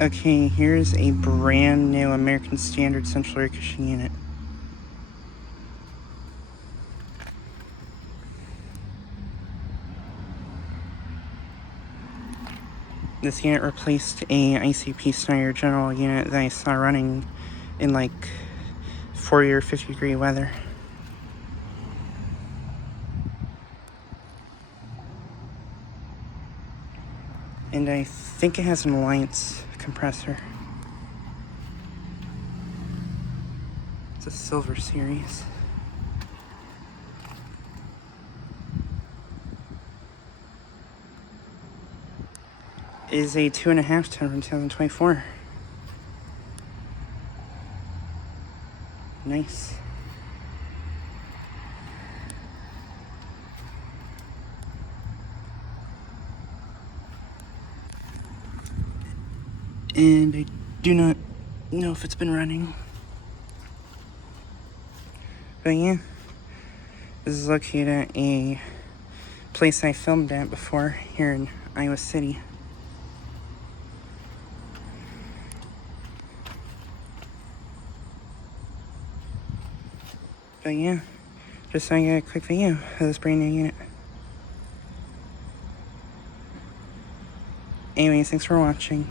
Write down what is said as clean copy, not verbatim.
Okay, here's a brand new American Standard central air conditioning unit. This unit replaced a ICP Snyder General unit that I saw running in like 40 or 50 degree weather. And I think it has an Alliance compressor. It's a silver series. It is a 2.5 ton from 2024. Nice. And I do not know if it's been running. But yeah, this is located at a place I filmed at before here in Iowa City. But yeah, just so I get a quick video of this brand new unit. Anyways, thanks for watching.